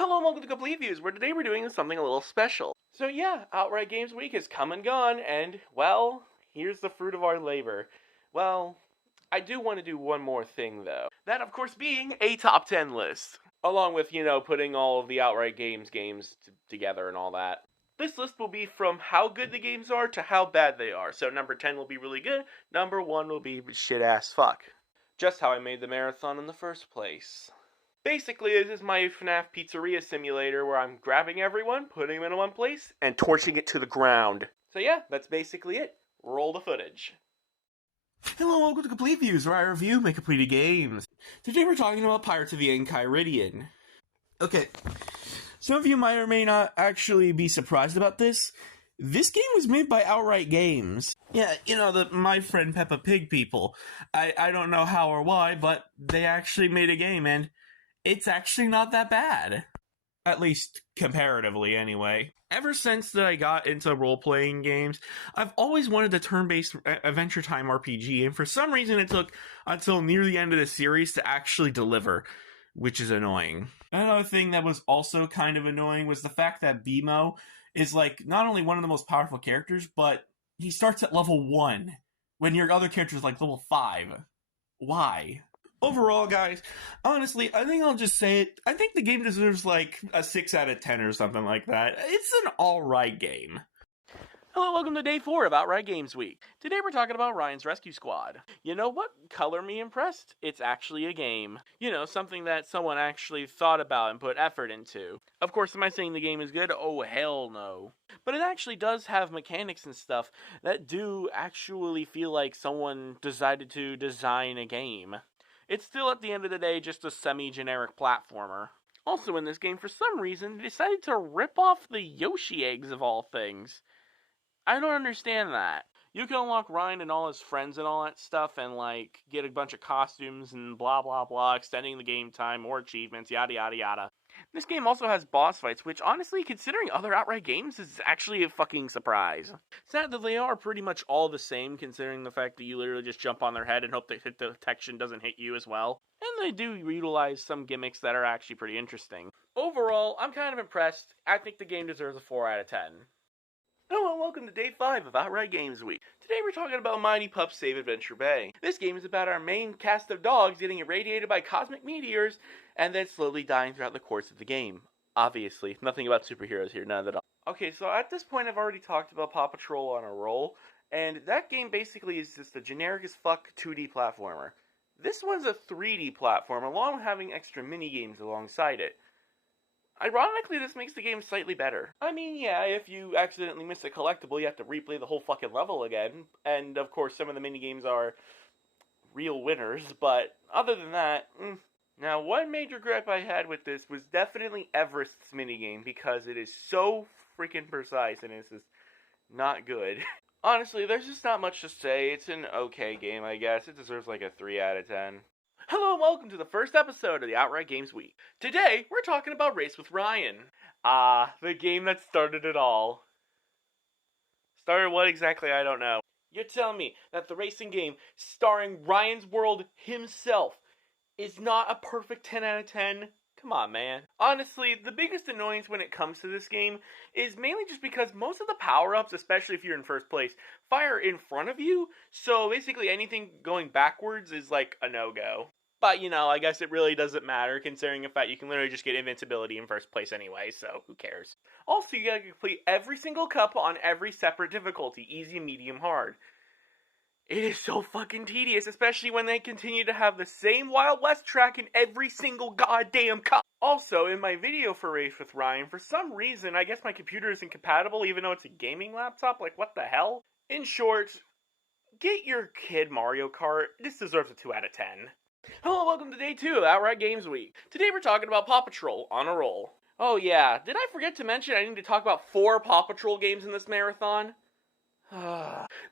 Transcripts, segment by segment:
Hello and welcome to Complete Views, where today we're doing something a little special. So yeah, Outright Games Week has come and gone, and, well, here's the fruit of our labor. Well, I do want to do one more thing, though. That, of course, being a top 10 list. Along with, putting all of the Outright Games together and all that. This list will be from how good the games are to how bad they are. So number 10 will be really good, number 1 will be shit-ass fuck. Just how I made the marathon in the first place. Basically, this is my FNAF pizzeria simulator where I'm grabbing everyone, putting them in one place, and torching it to the ground. So yeah, that's basically it. Roll the footage. Hello and welcome to Complete Views, where I review my completed games. Today we're talking about Pirates of the Enchiridion. Okay, some of you might or may not actually be surprised about this. This game was made by Outright Games. Yeah, the My Friend Peppa Pig people. I don't know how or why, but they actually made a game, and it's actually not that bad. At least, comparatively, anyway. Ever since that I got into role-playing games, I've always wanted a turn-based Adventure Time RPG, and for some reason it took until near the end of the series to actually deliver, which is annoying. Another thing that was also kind of annoying was the fact that BMO is, not only one of the most powerful characters, but he starts at level 1, when your other character is, level 5. Why? Overall, guys, honestly, I think I'll just say it. I think the game deserves, a 6 out of 10 or something like that. It's an alright game. Hello, welcome to day 4 of Outright Games Week. Today we're talking about Ryan's Rescue Squad. You know what color me impressed? It's actually a game. Something that someone actually thought about and put effort into. Of course, am I saying the game is good? Oh, hell no. But it actually does have mechanics and stuff that do actually feel like someone decided to design a game. It's still, at the end of the day, just a semi-generic platformer. Also in this game, for some reason, they decided to rip off the Yoshi eggs of all things. I don't understand that. You can unlock Ryan and all his friends and all that stuff and, get a bunch of costumes and blah blah blah, extending the game time, more achievements, yada yada yada. This game also has boss fights, which honestly, considering other Outright games, is actually a fucking surprise. Sad that they are pretty much all the same, considering the fact that you literally just jump on their head and hope that hit detection doesn't hit you as well. And they do utilize some gimmicks that are actually pretty interesting. Overall, I'm kind of impressed. I think the game deserves a 4 out of 10. Hello and welcome to day 5 of Outright Games Week. Today we're talking about Mighty Pup Save Adventure Bay. This game is about our main cast of dogs getting irradiated by cosmic meteors and then slowly dying throughout the course of the game. Obviously, nothing about superheroes here, none at all. Okay, so at this point I've already talked about Paw Patrol on a roll, and that game basically is just a generic as fuck 2D platformer. This one's a 3D platform, along with having extra mini-games alongside it. Ironically, this makes the game slightly better. I mean, yeah, if you accidentally miss a collectible, you have to replay the whole fucking level again. And, of course, some of the minigames are real winners, but other than that, Now, one major gripe I had with this was definitely Everest's minigame, because it is so freaking precise and it's just not good. Honestly, there's just not much to say. It's an okay game, I guess. It deserves a 3 out of 10. Hello and welcome to the first episode of the Outright Games Week. Today, we're talking about Race with Ryan. The game that started it all. Started what exactly, I don't know. You're telling me that the racing game starring Ryan's World himself is not a perfect 10 out of 10? Come on, man. Honestly, the biggest annoyance when it comes to this game is mainly just because most of the power-ups, especially if you're in first place, fire in front of you, so basically anything going backwards is a no-go. But, I guess it really doesn't matter, considering the fact you can literally just get invincibility in first place anyway, so who cares. Also, you gotta complete every single cup on every separate difficulty, easy, medium, hard. It is so fucking tedious, especially when they continue to have the same Wild West track in every single goddamn cup. Also, in my video for Race with Ryan, for some reason, I guess my computer isn't compatible even though it's a gaming laptop, what the hell? In short, get your kid Mario Kart. This deserves a 2 out of 10. Hello, welcome to day 2 of Outright Games Week. Today we're talking about Paw Patrol on a roll. Oh yeah, did I forget to mention I need to talk about 4 Paw Patrol games in this marathon?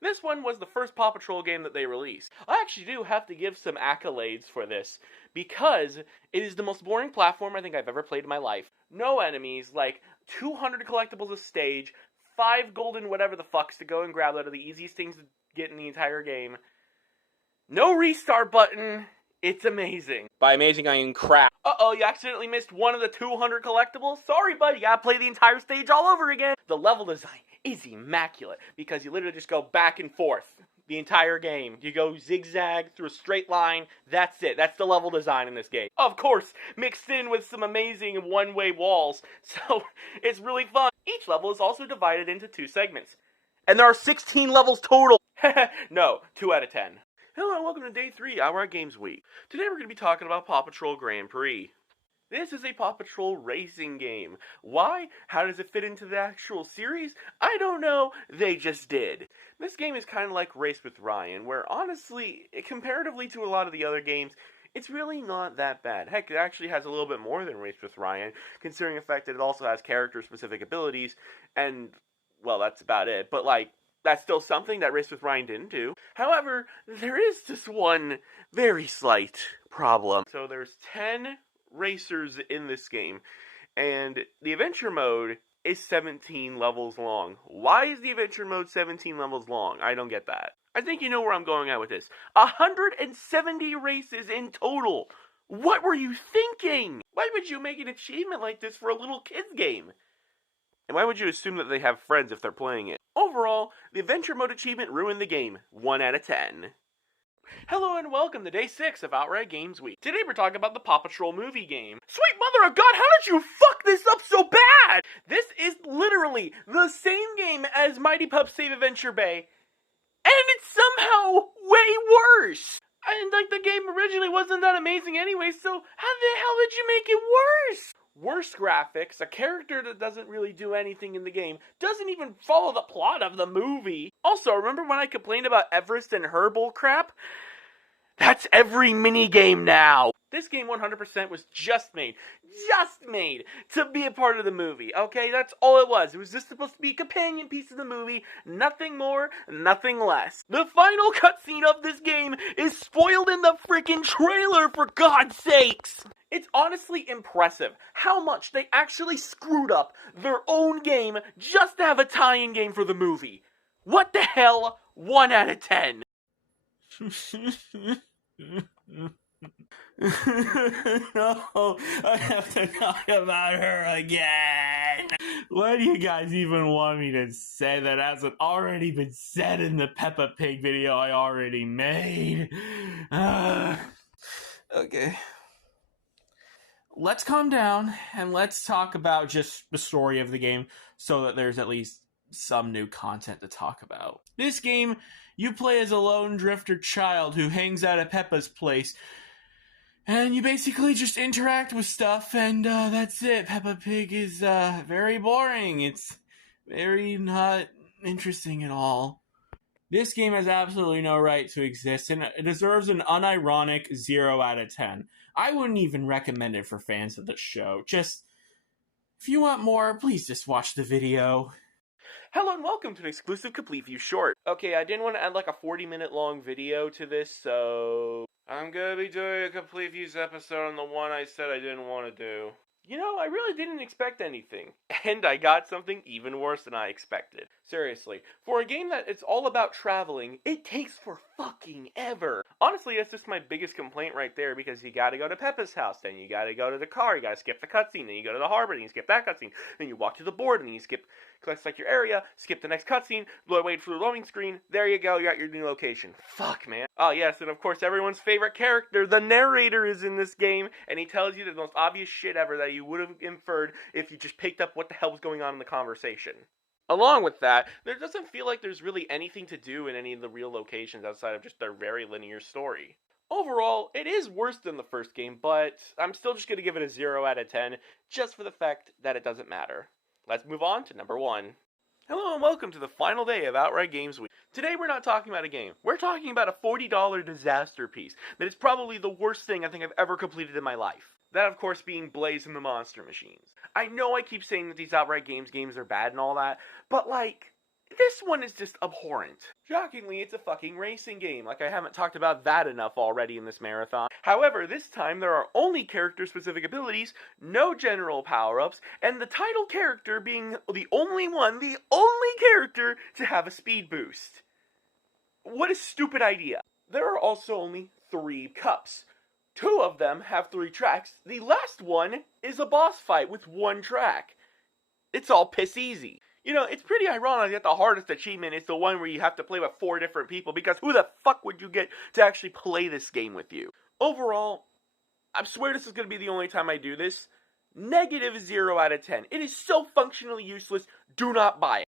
This one was the first Paw Patrol game that they released. I actually do have to give some accolades for this, because it is the most boring platform I think I've ever played in my life. No enemies, 200 collectibles a stage, 5 golden whatever the fucks to go and grab that are the easiest things to get in the entire game. No restart button. It's amazing. By amazing, I mean crap. Uh-oh, you accidentally missed one of the 200 collectibles? Sorry, bud, you gotta play the entire stage all over again. The level design is immaculate, because you literally just go back and forth the entire game. You go zigzag through a straight line, that's it. That's the level design in this game. Of course, mixed in with some amazing one-way walls, so it's really fun. Each level is also divided into 2 segments. And there are 16 levels total. No, 2 out of 10. Hello and welcome to Day 3, Our Games Week. Today we're going to be talking about Paw Patrol Grand Prix. This is a Paw Patrol racing game. Why? How does it fit into the actual series? I don't know, they just did. This game is kind of like Race with Ryan, where honestly, comparatively to a lot of the other games, it's really not that bad. Heck, it actually has a little bit more than Race with Ryan, considering the fact that it also has character-specific abilities, and, well, that's about it. But, that's still something that Race with Ryan didn't do. However, there is just one very slight problem. So there's 10 racers in this game, and the adventure mode is 17 levels long. Why is the adventure mode 17 levels long? I don't get that. I think you know where I'm going at with this. 170 races in total. What were you thinking? Why would you make an achievement like this for a little kid's game? And why would you assume that they have friends if they're playing it? Overall, the adventure mode achievement ruined the game. 1 out of 10. Hello and welcome to Day 6 of Outright Games Week. Today we're talking about the Paw Patrol movie game. Sweet mother of God, how did you fuck this up so bad? This is literally the same game as Mighty Pup Save Adventure Bay, and it's somehow way worse. And the game originally wasn't that amazing anyway, so how the hell did you make it worse? Worse graphics, a character that doesn't really do anything in the game, doesn't even follow the plot of the movie. Also, remember when I complained about Everest and her bull crap? That's every minigame now! This game 100% was just made to be a part of the movie, okay? That's all it was. It was just supposed to be a companion piece of the movie, nothing more, nothing less. The final cutscene of this game is spoiled in the freaking trailer, for God's sakes! It's honestly impressive how much they actually screwed up their own game just to have a tie-in game for the movie. What the hell? 1 out of 10. No, I have to talk about her again. Why do you guys even want me to say that hasn't already been said in the Peppa Pig video I already made? Okay. Let's calm down and let's talk about just the story of the game so that there's at least some new content to talk about. This game, you play as a lone drifter child who hangs out at Peppa's place, and you basically just interact with stuff, and that's it. Peppa Pig is very boring. It's very not interesting at all. This game has absolutely no right to exist, and it deserves an unironic 0 out of 10. I wouldn't even recommend it for fans of the show. Just, if you want more, please just watch the video. Hello and welcome to an exclusive Complete View short. Okay, I didn't want to add a 40-minute long video to this, so I'm gonna be doing a Complete Views episode on the one I said I didn't want to do. You know, I really didn't expect anything. And I got something even worse than I expected. Seriously, for a game that it's all about traveling, it takes for fucking ever. Honestly, that's just my biggest complaint right there, because you gotta go to Peppa's house, then you gotta go to the car, you gotta skip the cutscene, then you go to the harbor, then you skip that cutscene, then you walk to the board, and then you skip, select your area, skip the next cutscene, wait for the loading screen, there you go, you got your new location. Fuck, man. Oh yes, and of course everyone's favorite character, the narrator, is in this game, and he tells you the most obvious shit ever that you would have inferred if you just picked up what the hell was going on in the conversation. Along with that, there doesn't feel like there's really anything to do in any of the real locations outside of just their very linear story. Overall, it is worse than the first game, but I'm still just going to give it a 0 out of 10, just for the fact that it doesn't matter. Let's move on to number 1. Hello and welcome to the final day of Outright Games Week. Today we're not talking about a game. We're talking about a $40 disaster piece that is probably the worst thing I think I've ever completed in my life. That, of course, being Blaze and the Monster Machines. I know I keep saying that these Outright games are bad and all that, but this one is just abhorrent. Shockingly, it's a fucking racing game. I haven't talked about that enough already in this marathon. However, this time there are only character-specific abilities, no general power-ups, and the title character being the only character to have a speed boost. What a stupid idea. There are also only 3 cups. 2 of them have 3 tracks. The last one is a boss fight with 1 track. It's all piss easy. You know, it's pretty ironic that the hardest achievement is the one where you have to play with 4 different people, because who the fuck would you get to actually play this game with you? Overall, I swear this is going to be the only time I do this. -0 out of 10. It is so functionally useless, do not buy it.